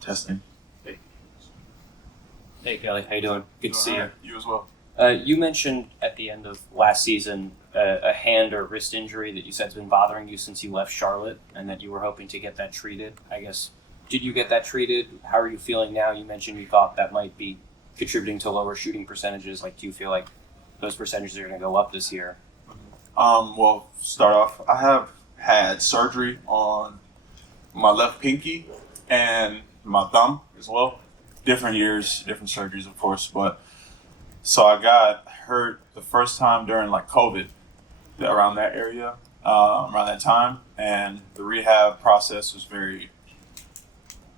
Testing. Hey Kelly, how you doing? Good to see you. You as well. You mentioned at the end of last season a hand or wrist injury that you said has been bothering you since you left Charlotte, and that you were hoping to get that treated. I guess, did you get that treated? How are you feeling now? You mentioned you thought that might be contributing to lower shooting percentages. Like, do you feel like those percentages are going to go up this year? Well, start off. I have had surgery on my left pinky and my thumb as well. Different years, different surgeries, of course. But so I got hurt the first time during like COVID, around that area, around that time, and the rehab process was very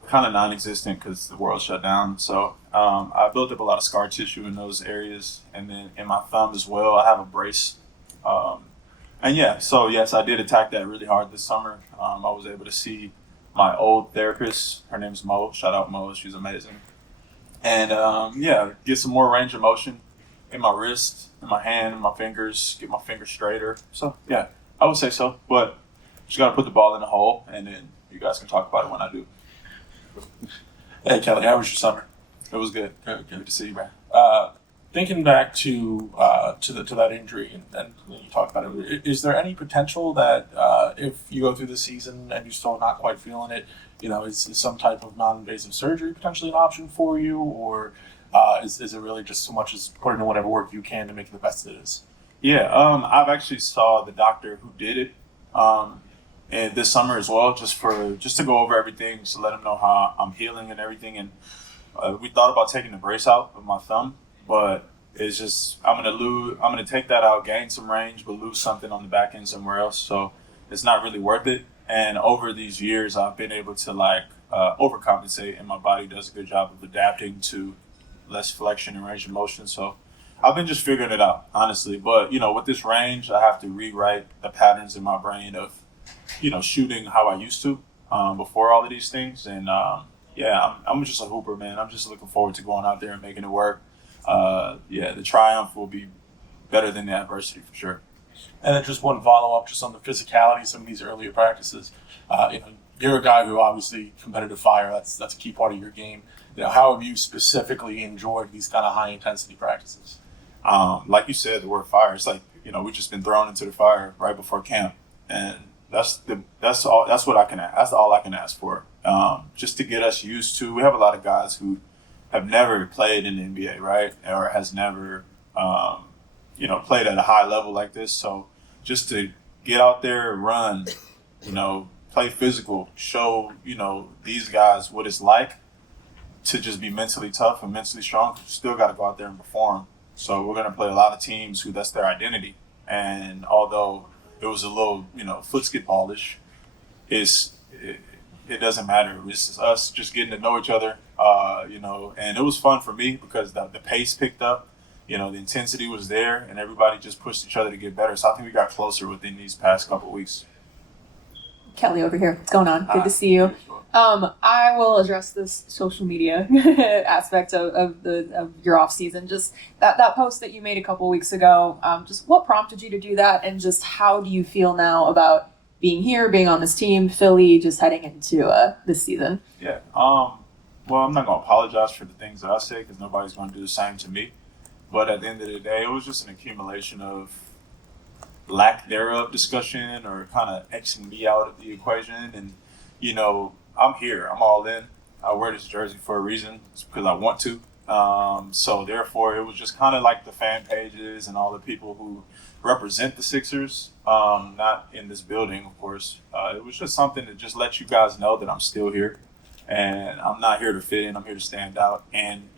kind of non-existent because the world shut down. So I built up a lot of scar tissue in those areas, and then in my thumb as well. I have a brace. And yeah, so yes, I did attack that really hard this summer. I was able to see my old therapist. Her name's Mo. Shout out Mo. She's amazing. And yeah, get some more range of motion in my wrist, in my hand, in my fingers, get my fingers straighter. So yeah, I would say so. But just got to put the ball in the hole, and then you guys can talk about it when I do. Hey Kelly, how was your summer? It was good. Good. To see you, man. Thinking back to that injury, and you talked about it, is there any potential that if you go through the season and you're still not quite feeling it, is some type of non-invasive surgery potentially an option for you, or is it really just so much as putting in whatever work you can to make it the best it is? Yeah, I've actually saw the doctor who did it, and this summer as well, just to go over everything, just to let him know how I'm healing and everything. And we thought about taking the brace out of my thumb, but it's just I'm gonna take that out, gain some range, but lose something on the back end somewhere else. So it's not really worth it. And over these years, I've been able to overcompensate, and my body does a good job of adapting to less flexion and range of motion. So I've been just figuring it out, honestly. But with this range, I have to rewrite the patterns in my brain of shooting how I used to before all of these things. And yeah, I'm just a hooper, man. I'm just looking forward to going out there and making it work. Yeah, the triumph will be better than the adversity for sure. And then just one follow-up just on the physicality of some of these earlier practices. You're a guy who obviously competitive fire, that's a key part of your game. How have you specifically enjoyed these kind of high-intensity practices? Like you said, the word fire, it's like, we've just been thrown into the fire right before camp. And that's all I can ask for. Just to get us used to, we have a lot of guys who have never played in the NBA, right? Or has never, played at a high level like this. So just to get out there, run, play physical, show, these guys what it's like to just be mentally tough and mentally strong. You still got to go out there and perform. So we're going to play a lot of teams who that's their identity. And although it was a little, footskip-ballish, it doesn't matter. It's just us just getting to know each other, and it was fun for me because the pace picked up, the intensity was there, and everybody just pushed each other to get better. So I think we got closer within these past couple of weeks. Kelly over here. What's going on? Good to see you. I will address this social media aspect of your off season. Just that post that you made a couple weeks ago. Just what prompted you to do that, and just how do you feel now about being here, being on this team, Philly, just heading into this season? Yeah. Well, I'm not gonna apologize for the things that I say because nobody's gonna do the same to me. But at the end of the day, it was just an accumulation of lack thereof discussion or kind of Xing me out of the equation. And, I'm here. I'm all in. I wear this jersey for a reason. It's because I want to. So therefore, it was just kind of like the fan pages and all the people who represent the Sixers, not in this building, of course. It was just something to just let you guys know that I'm still here. And I'm not here to fit in. I'm here to stand out and,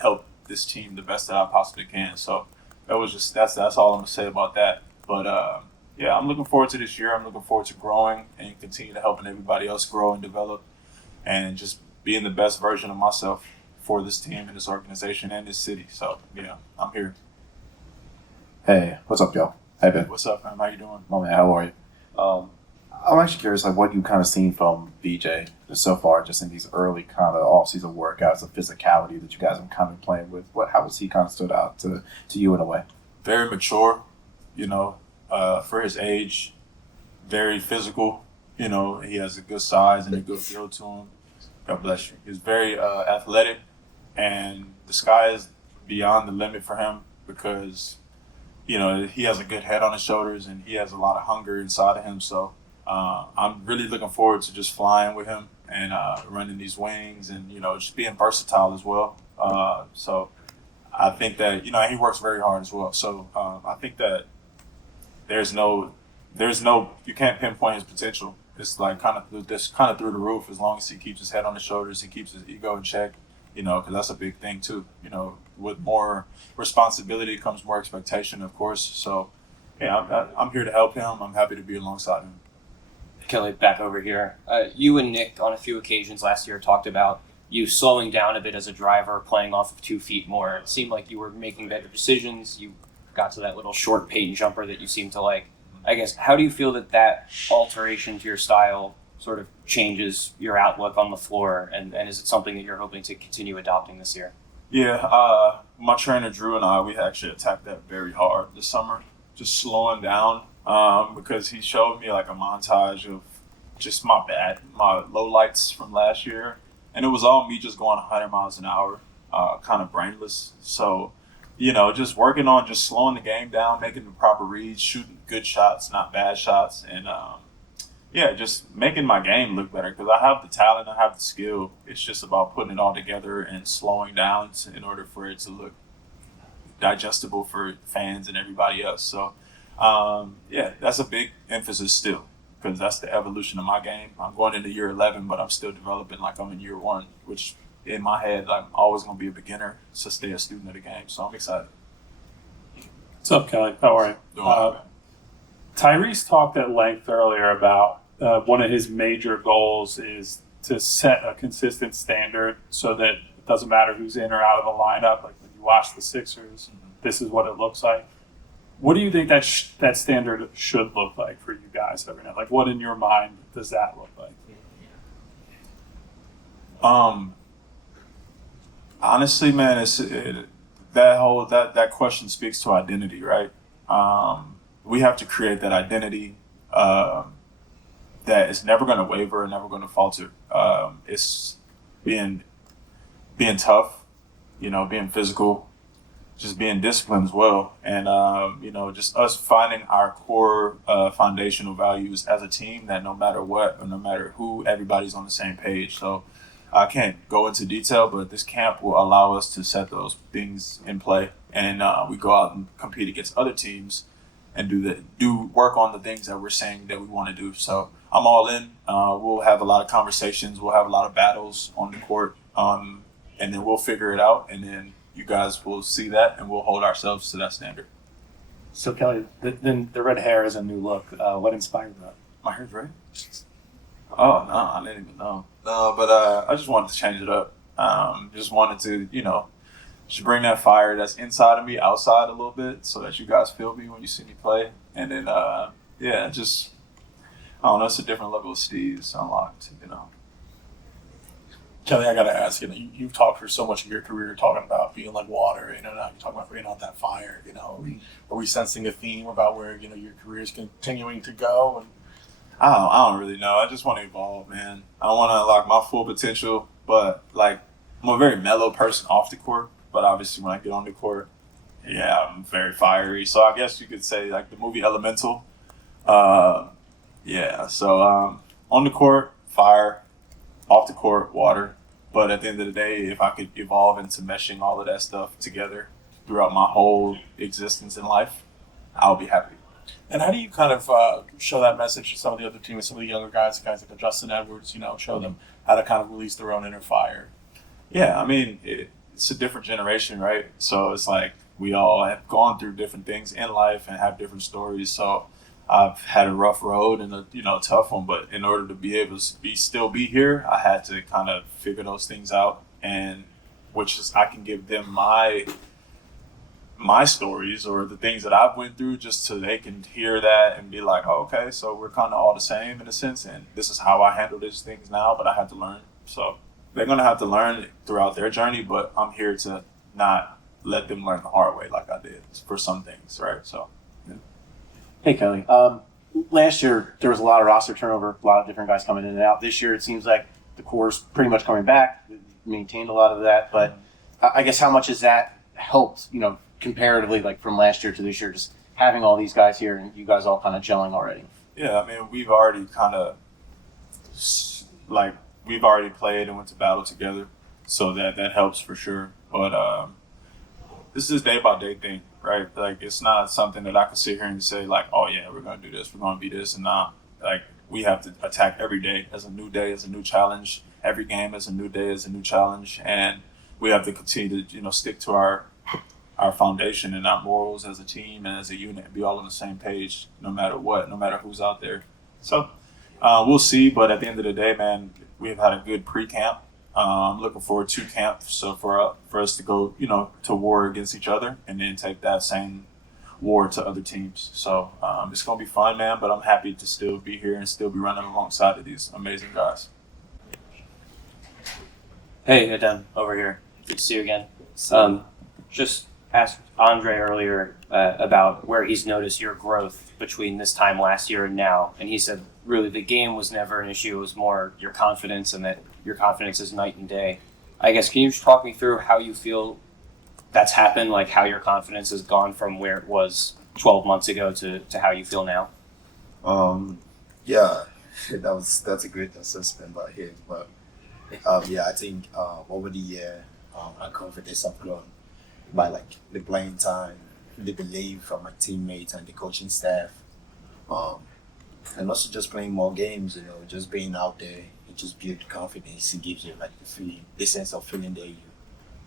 help this team the best that I possibly can. So that was just that's all I'm going to say about that. But, yeah, I'm looking forward to this year. I'm looking forward to growing and continue to helping everybody else grow and develop and just being the best version of myself for this team and this organization and this city. So, I'm here. Hey, what's up, y'all? Hey, Ben. What's up, man? How you doing? Oh, man, how are you? I'm actually curious, what you kind of seen from BJ just so far, just in these early kind of off-season workouts, the physicality that you guys have kind of been playing with. How has he kind of stood out to you in a way? Very mature, for his age, very physical. He has a good size and a good build to him. God bless you. He's very athletic, and the sky is beyond the limit for him because he has a good head on his shoulders and he has a lot of hunger inside of him. So I'm really looking forward to just flying with him and running these wings and just being versatile as well. So I think that he works very hard as well. So I think that there's no you can't pinpoint his potential. It's like kind of through the roof as long as he keeps his head on his shoulders, he keeps his ego in check. Because that's a big thing too. With more responsibility comes more expectation, of course. So yeah, I'm here to help him. I'm happy to be alongside him. Kelly, back over here. You and Nick on a few occasions last year talked about you slowing down a bit as a driver, playing off of 2 feet more. It seemed like you were making better decisions. You got to that little short Peyton jumper that you seem to like. I guess, how do you feel that alteration to your style sort of changes your outlook on the floor, and is it something that you're hoping to continue adopting this year? Yeah, my trainer Drew and I, we actually attacked that very hard this summer, just slowing down because he showed me like a montage of just my lowlights from last year, and it was all me just going 100 miles an hour, kind of brainless. So just working on just slowing the game down, making the proper reads, shooting good shots, not bad shots, and just making my game look better because I have the talent, I have the skill. It's just about putting it all together and slowing down in order for it to look digestible for fans and everybody else. So, that's a big emphasis still because that's the evolution of my game. I'm going into year 11, but I'm still developing like I'm in year 1, which in my head, I'm always going to be a beginner to stay a student of the game. So I'm excited. What's up, Kelly? How are you? Tyrese talked at length earlier about one of his major goals is to set a consistent standard so that it doesn't matter who's in or out of the lineup. Like when you watch the Sixers, this is what it looks like. What do you think that standard should look like for you guys every night? Like, what in your mind does that look like? Honestly, man, that question speaks to identity, right? We have to create that identity that is never going to waver and never going to falter. It's being tough, being physical, just being disciplined as well, and just us finding our core foundational values as a team. That no matter what or no matter who, everybody's on the same page. So I can't go into detail, but this camp will allow us to set those things in play, and we go out and compete against other teams and do work on the things that we're saying that we want to do. So I'm all in. We'll have a lot of conversations. We'll have a lot of battles on the court, and then we'll figure it out. And then you guys will see that, and we'll hold ourselves to that standard. So, Kelly, then the red hair is a new look. What inspired that? My hair's red? Oh, no, I didn't even know. No, but I just wanted to change it up. Just wanted to, just bring that fire that's inside of me outside a little bit so that you guys feel me when you see me play. And then, just, I don't know, it's a different level of Steve's unlocked, Kelly, I got to ask, you've talked for so much of your career talking about being like water, you're talking about bringing out that fire, Are we sensing a theme about where, your career is continuing to go? And I don't really know. I just want to evolve, man. I want to unlock my full potential, but like I'm a very mellow person off the court, but obviously when I get on the court, I'm very fiery. So I guess you could say like the movie Elemental. So on the court, fire, off the court, water. But at the end of the day, if I could evolve into meshing all of that stuff together throughout my whole existence in life, I'll be happy. And how do you kind of show that message to some of the other teams, some of the younger guys like Justin Edwards, show them how to kind of release their own inner fire? Yeah, I mean, it's a different generation, right? So it's like we all have gone through different things in life and have different stories. So I've had a rough road and a tough one, but in order to be able to still be here, I had to kind of figure those things out, and which is I can give them my stories or the things that I've went through just so they can hear that and be like, oh, okay, so we're kind of all the same in a sense, and this is how I handle these things now, but I had to learn. So they're going to have to learn throughout their journey, but I'm here to not let them learn the hard way like I did for some things, right? So, yeah. Hey, Kelly. Last year, there was a lot of roster turnover, a lot of different guys coming in and out. This year, it seems like the core's pretty much coming back. Maintained a lot of that, but I guess how much has that helped, comparatively, like from last year to this year, just having all these guys here and you guys all kind of gelling already? Yeah, I mean, we've already we've already played and went to battle together, so that helps for sure. But this is a day by day thing, right? Like, it's not something that I can sit here and say like, oh yeah, we're gonna do this, we're gonna be this, and nah. Like, we have to attack every day as a new challenge. Every game is a new day, is a new challenge, and we have to continue to stick to our foundation and our morals as a team and as a unit, and be all on the same page, no matter what, no matter who's out there. So we'll see, but at the end of the day, man, we've had a good pre-camp. I'm looking forward to camp, so for us to go, to war against each other, and then take that same war to other teams. So it's gonna be fun, man. But I'm happy to still be here and still be running alongside of these amazing guys. Hey, Adem, over here. Good to see you again. Just asked Andre earlier about where he's noticed your growth between this time last year and now, and he said really the game was never an issue. It was more your confidence, and that your confidence is night and day. I guess, can you just talk me through how you feel that's happened, like how your confidence has gone from where it was 12 months ago to how you feel now? Yeah, that's a great assessment by him. But yeah, I think over the year, my confidence have grown by like the playing time, the belief from my teammates and the coaching staff, and also just playing more games. Just being out there, it just builds confidence. It gives you like the sense of feeling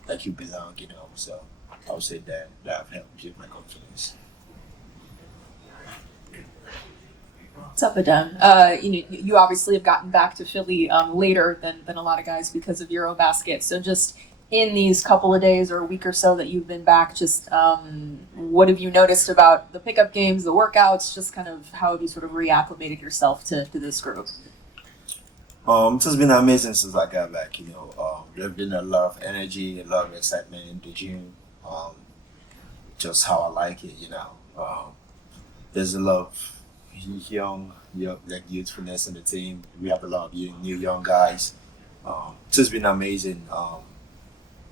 that you belong. So I would say that have helped build my confidence. What's up, Adem? You obviously have gotten back to Philly later than a lot of guys because of Eurobasket. So just in these couple of days or a week or so that you've been back, just what have you noticed about the pickup games, the workouts, just kind of how have you sort of reacclimated yourself to this group? It has been amazing since I got back. There's been a lot of energy, a lot of excitement in the gym. Just how I like it. There's a lot of youthfulness in the team. We have a lot of new young guys. It has been amazing.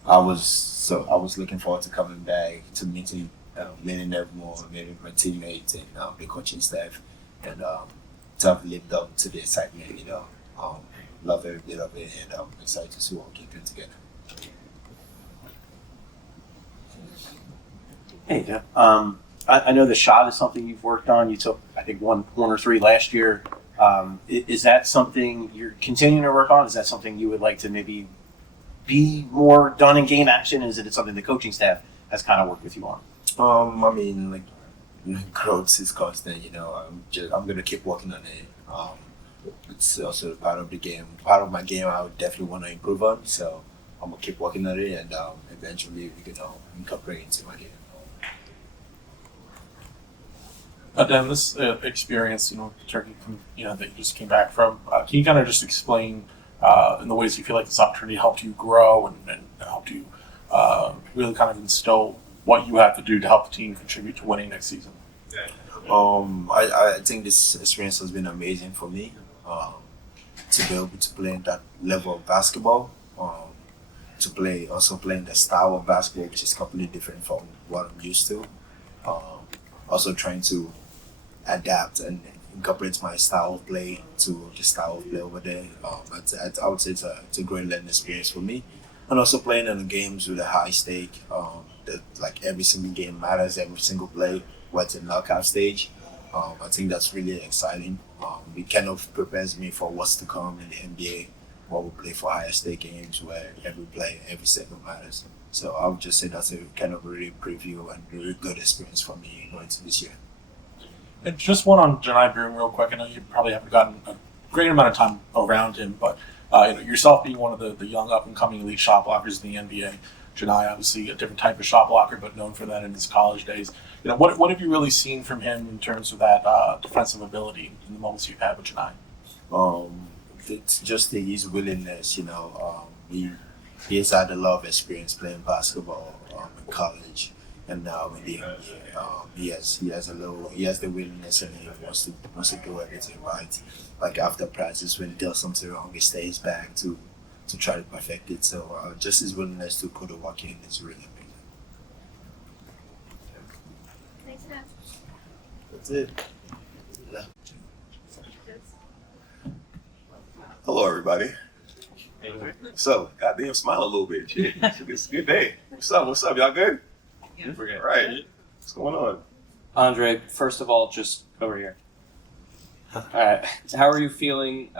I was looking forward to coming back to meeting everyone, meeting my teammates and the coaching staff, and to have lived up to the excitement. Love every bit of it, and I'm excited to see what we can do together. Hey, Jeff. I know the shot is something you've worked on. You took, I think, one or three last year. Is that something you're continuing to work on? Is that something you would like to maybe be more done in game action? Is it something the coaching staff has kind of worked with you on? I mean, growth is constant. I'm gonna keep working on it. It's also part of the game. Part of my game, I would definitely want to improve on. So I'm gonna keep working on it, and eventually we're gonna incorporate it into my game. Adem, this experience, Turkey, that you just came back from, can you kind of just explain in the ways you feel like this opportunity helped you grow and helped you really kind of instill what you have to do to help the team contribute to winning next season? I think this experience has been amazing for me. To be able to play in that level of basketball, to playing the style of basketball which is completely different from what I'm used to. Also trying to adapt and incorporate my style of play to the style of play over there. I would say it's a great learning experience for me, and also playing in the games with a high stake. That like every single game matters, every single play. What's in knockout stage? I think that's really exciting. It kind of prepares me for what's to come in the NBA, where we play for higher stake games where every play, every second matters. So I would just say that's a kind of a really preview and really good experience for me going into this year. And just one on Janai Broom real quick. I know you probably haven't gotten a great amount of time around him, but yourself being one of the young up-and-coming elite shot blockers in the NBA, Janai obviously a different type of shot blocker, but known for that in his college days. What have you really seen from him in terms of that defensive ability in the moments you've had with Janai? It's just his willingness. He has had a lot of experience playing basketball in college, And now with him, he has the willingness and he wants to do everything right. Like after practice, when he does something wrong, he stays back to try to perfect it. So just his willingness to put the work in is really amazing. Thanks, Dad. That's it. Hello, everybody. So, goddamn, smile a little bit. Shit. It's a good day. What's up? What's up? Y'all good? Yeah. We're good. All right. What's going on? Andre, first of all, just over here. How are you feeling?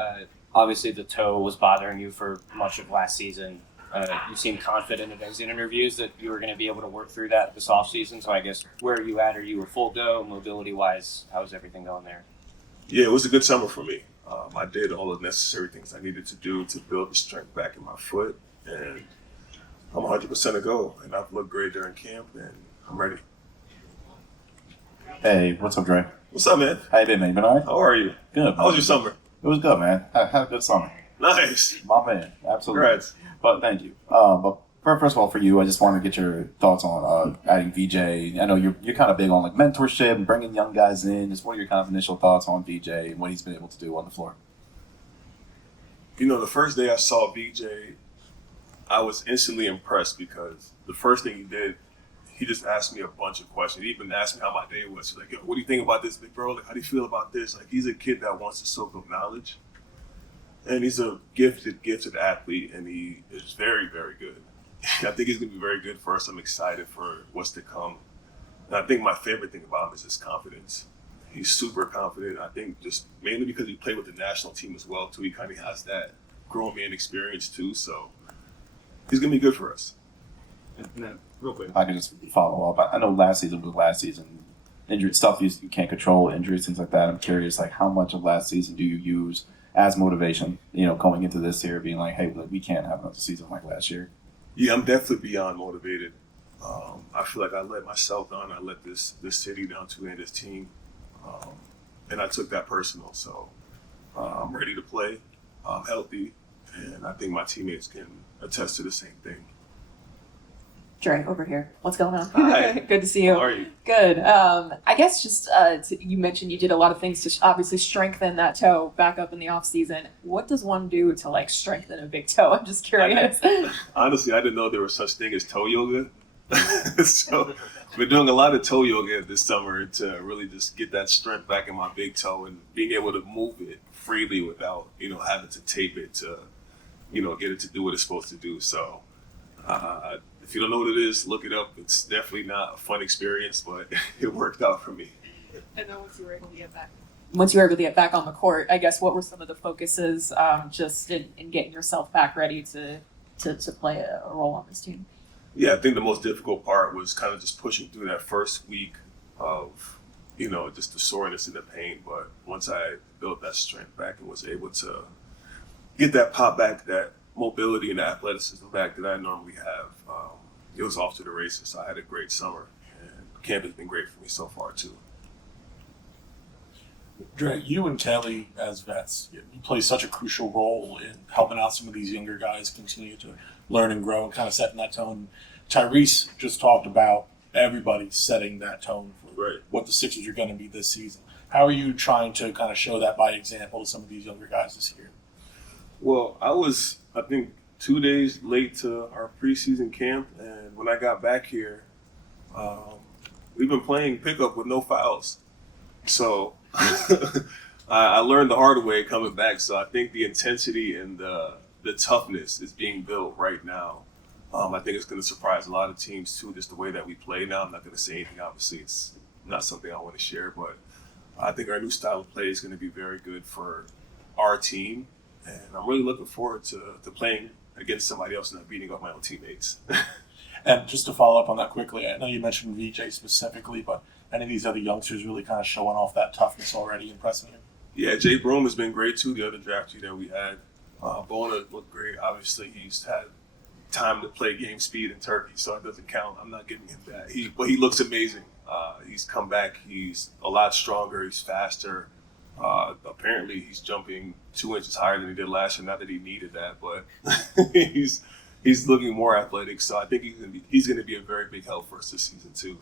Obviously, the toe was bothering you for much of last season. You seemed confident in exit interviews that you were going to be able to work through that this offseason. So I guess, where are you at? Are you a full go, mobility-wise? How's everything going there? Yeah, it was a good summer for me. I did all the necessary things I needed to do to build the strength back in my foot, and I'm 100% a go. And I've looked great during camp, and I'm ready. Hey, what's up, Dre? What's up, man? How you been, man? You been all right? How are you? Good. How was your summer? It was good, man. I had a good summer. Nice. My man, absolutely. Congrats. But thank you. But first of all, for you, I just want to get your thoughts on adding VJ. I know you're kind of big on like mentorship and bringing young guys in. Just what are your kind of initial thoughts on VJ and what he's been able to do on the floor? You know, the first day I saw VJ, I was instantly impressed because the first thing he did, he just asked me a bunch of questions. He even asked me how my day was. He's like, yo, what do you think about this, big bro? Like, how do you feel about this? Like, he's a kid that wants to soak up knowledge. And he's a gifted athlete, and he is very, very good. I think he's going to be very good for us. I'm excited for what's to come. And I think my favorite thing about him is his confidence. He's super confident. I think just mainly because he played with the national team as well, too. He kind of has that grown man experience, too. So he's going to be good for us. And real quick. If I can just follow up. I know last season was last season. Injury stuff you can't control, injuries, things like that. I'm curious, like, how much of last season do you use as motivation, going into this year, being like, hey, look, we can't have another season like last year? Yeah, I'm definitely beyond motivated. I feel like I let myself down. I let this city down too, and this team. And I took that personal. So I'm ready to play. I'm healthy. And I think my teammates can attest to the same thing. Dre, over here. What's going on? Hi. Good to see you. How are you? Good. I guess just you mentioned you did a lot of things to obviously strengthen that toe back up in the off season. What does one do to like strengthen a big toe? I'm just curious. Honestly, I didn't know there was such thing as toe yoga. So we're doing a lot of toe yoga this summer to really just get that strength back in my big toe and being able to move it freely without having to tape it to get it to do what it's supposed to do. So if you don't know what it is, look it up. It's definitely not a fun experience, but it worked out for me. And then once you were able to get back on the court, I guess what were some of the focuses just in getting yourself back ready to play a role on this team? Yeah, I think the most difficult part was kind of just pushing through that first week of, just the soreness and the pain. But once I built that strength back and was able to get that pop back, that mobility and athleticism back that I normally have, it was off to the races. So I had a great summer, and camp has been great for me so far too. Dre, you and Kelly as vets, you play such a crucial role in helping out some of these younger guys continue to learn and grow and kind of setting that tone. Tyrese just talked about everybody setting that tone for what the Sixers are going to be this season. How are you trying to kind of show that by example to some of these younger guys this year? Well, I think 2 days late to our preseason camp, and when I got back here, we've been playing pickup with no fouls. So I learned the hard way coming back. So I think the intensity and the toughness is being built right now. I think it's going to surprise a lot of teams too, just the way that we play now. I'm not going to say anything. Obviously, it's not something I want to share, but I think our new style of play is going to be very good for our team. And I'm really looking forward to playing against somebody else and not beating up my own teammates. And just to follow up on that quickly, I know you mentioned VJ specifically, but any of these other youngsters really kind of showing off that toughness already, impressing you? Yeah, Jay Broom has been great too, the other draftee that we had. Bona looked great. Obviously, he's had time to play game speed in Turkey, so it doesn't count. I'm not giving him that. But he looks amazing. He's come back. He's a lot stronger. He's faster. Apparently, he's jumping 2 inches higher than he did last year. Not that he needed that, but he's he's looking more athletic. So I think he's gonna be a very big help for us this season too.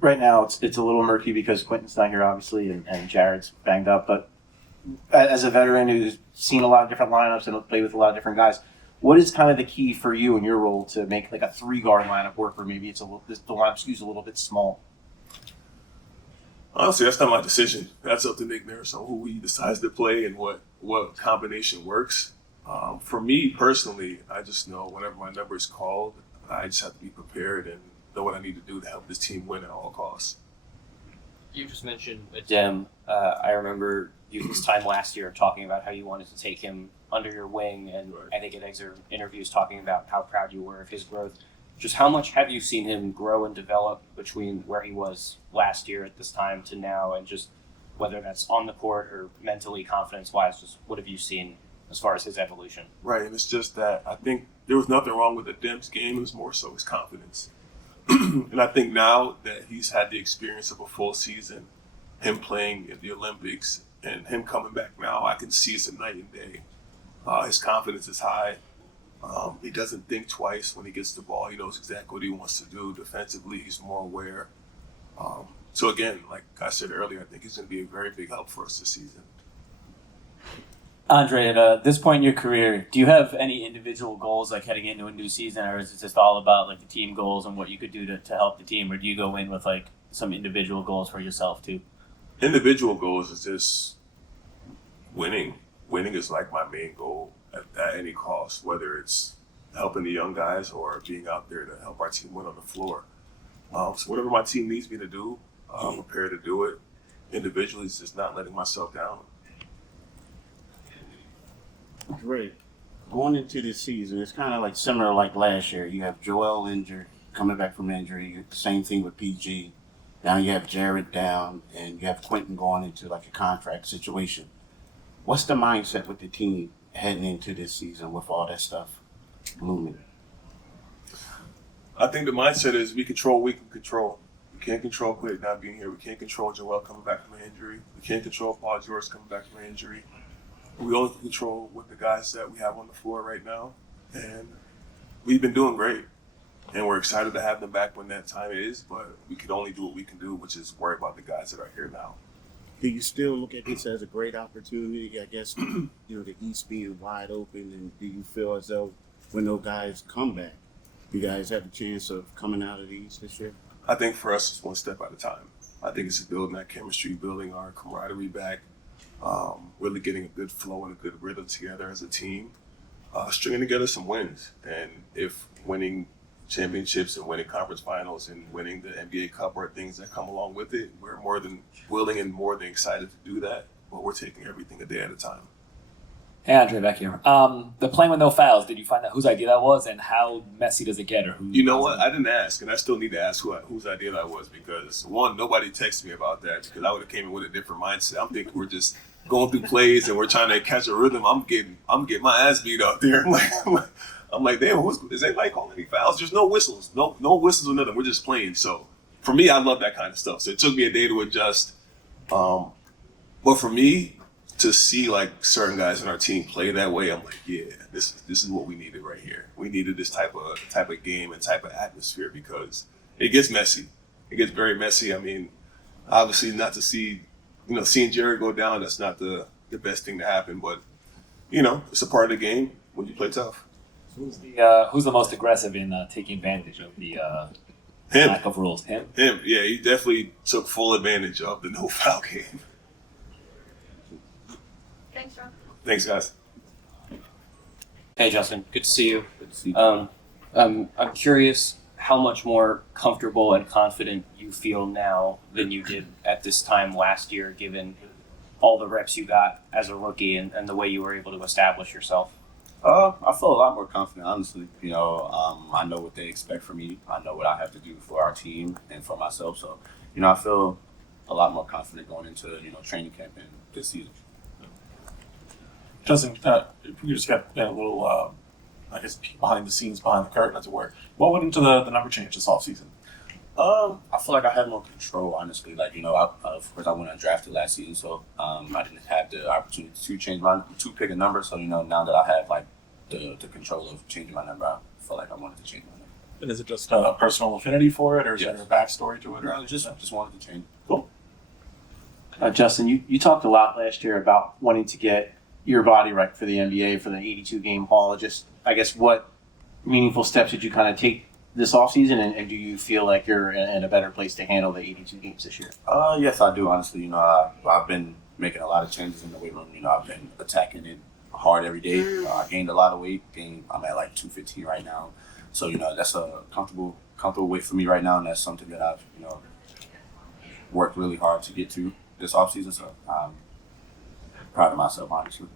Right now, it's a little murky because Quentin's not here, obviously, and Jared's banged up. But as a veteran who's seen a lot of different lineups and played with a lot of different guys, what is kind of the key for you in your role to make like a 3-guard lineup work, or maybe the lineup skews a little bit small? Honestly, that's not my decision. That's up to Nick Nurse on who he decides to play and what combination works. For me personally, I just know whenever my number is called, I just have to be prepared and know what I need to do to help this team win at all costs. You just mentioned Adem. I remember you this time last year talking about how you wanted to take him under your wing, and Right. I think in excerpt interviews talking about how proud you were of his growth. Just how much have you seen him grow and develop between where he was last year at this time to now, and just whether that's on the court or mentally, confidence-wise, just what have you seen as far as his evolution? Right, and it's just that I think there was nothing wrong with Adem's game. It was more so his confidence. And I think now that he's had the experience of a full season, him playing in the Olympics and him coming back now, I can see it's a night and day. His confidence is high. He doesn't think twice when he gets the ball. He knows exactly what he wants to do. Defensively, he's more aware. So again, like I said earlier, I think he's going to be a very big help for us this season. Andre, at this point in your career, do you have any individual goals like heading into a new season, or is it just all about like the team goals and what you could do to help the team, or do you go in with like some individual goals for yourself too? Individual goals is just winning. Winning is like my main goal at any cost, whether it's helping the young guys or being out there to help our team win on the floor. So whatever my team needs me to do, I'm prepared to do it. Individually, it's just not letting myself down. Great. Going into this season, it's kind of like similar like last year. You have Joel injured, coming back from injury. Same thing with PG. Now you have Jared down, and you have Quentin going into like a contract situation. What's the mindset with the team heading into this season with all that stuff looming? I think the mindset is we control what we can control. We can't control Quentin not being here. We can't control Joel coming back from an injury. We can't control Paul George coming back from an injury. We only can control with the guys that we have on the floor right now. And we've been doing great. And we're excited to have them back when that time is, but we can only do what we can do, which is worry about the guys that are here now. Do you still look at this as a great opportunity? I guess, the East being wide open, and do you feel as though when those guys come back, you guys have a chance of coming out of the East this year? I think for us, it's one step at a time. I think it's building that chemistry, building our camaraderie back, really getting a good flow and a good rhythm together as a team, stringing together some wins. And if winning championships and winning conference finals and winning the NBA Cup are things that come along with it, we're more than willing and more than excited to do that, but we're taking everything a day at a time. Hey, Andre, back here. The playing with no fouls, did you find out whose idea that was, and how messy does it get? Or who? You know what? I didn't ask, and I still need to ask whose idea that was, because one, nobody texted me about that, because I would have came in with a different mindset. I'm thinking we're just going through plays and we're trying to catch a rhythm. I'm getting my ass beat out there. I'm like, damn, is anybody calling any fouls? There's no whistles, no whistles or nothing. We're just playing. So for me, I love that kind of stuff. So it took me a day to adjust. But for me, to see like certain guys in our team play that way, I'm like, yeah, this is what we needed right here. We needed this type of game and type of atmosphere, because it gets messy. It gets very messy. I mean, obviously not to see, seeing Jared go down, that's not the best thing to happen, but it's a part of the game when you play tough. Who's the most aggressive in taking advantage of the Him. lack of rules? Him? Him, yeah, he definitely took full advantage of the no foul game. Thanks, John. Thanks, guys. Hey, Justin, good to see you. Good to see you. I'm curious how much more comfortable and confident you feel now than you did at this time last year, given all the reps you got as a rookie and the way you were able to establish yourself. I feel a lot more confident, honestly. I know what they expect from me. I know what I have to do for our team and for myself. So, I feel a lot more confident going into, training camp and this season. Justin, if we just get a little, peek behind the scenes, behind the curtain, as it were. What went into the number change this offseason? I feel like I had more control, honestly. Of course, I went undrafted last season, so I didn't have the opportunity to pick a number. So, now that I have the control of changing my number, I felt like I wanted to change my number. And is it just a personal affinity for it, or is Yes. there a backstory to it? Or No, just wanted to change. Justin, you talked a lot last year about wanting to get your body right for the NBA for the 82 game haul. Just, I guess, what meaningful steps did you kind of take this offseason, and do you feel like you're in a better place to handle the 82 games this year? Yes, I do. Honestly, I've been making a lot of changes in the weight room. I've been attacking it hard every day. I gained a lot of weight. I'm at like 215 right now. So that's a comfortable weight for me right now, and that's something that I've worked really hard to get to this offseason. So I'm proud of myself, honestly.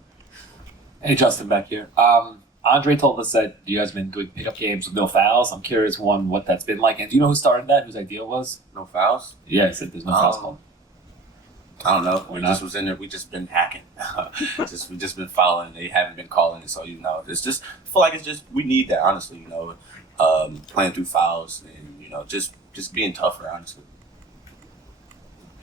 Hey, Justin, back here. Andre told us that you guys have been doing pickup games with no fouls. I'm curious, one, what that's been like, and do you know who started that? Whose idea it was? No fouls? Yeah, he said there's no fouls called. I don't know. Why We not? just was in there. We just been hacking. We just been fouling. They haven't been calling it. So it's just I feel like it's just we need that, honestly. Playing through fouls and just being tougher, honestly.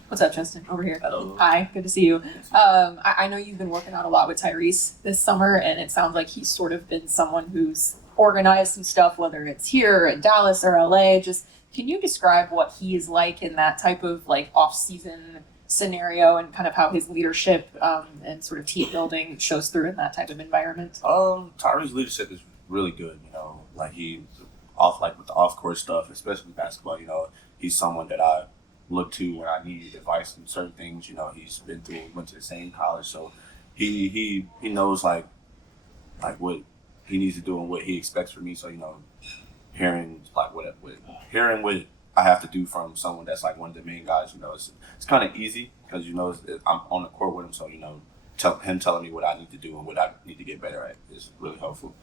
What's up, Justin? Over here. Hello. Hi, good to see you. I know you've been working out a lot with Tyrese this summer, and it sounds like he's sort of been someone who's organized some stuff, whether it's here in Dallas or LA. Just can you describe what he is like in that type of like off-season scenario, and kind of how his leadership and sort of team building shows through in that type of environment? Tyree's leadership is really good. Like he's with the off-court stuff, especially basketball. He's someone that I look to when I need advice on certain things. He's went to the same college, so he knows like what he needs to do and what he expects from me. So hearing what I have to do from someone that's like one of the main guys, it's kind of easy because I'm on the court with him. So him telling me what I need to do and what I need to get better at is really helpful.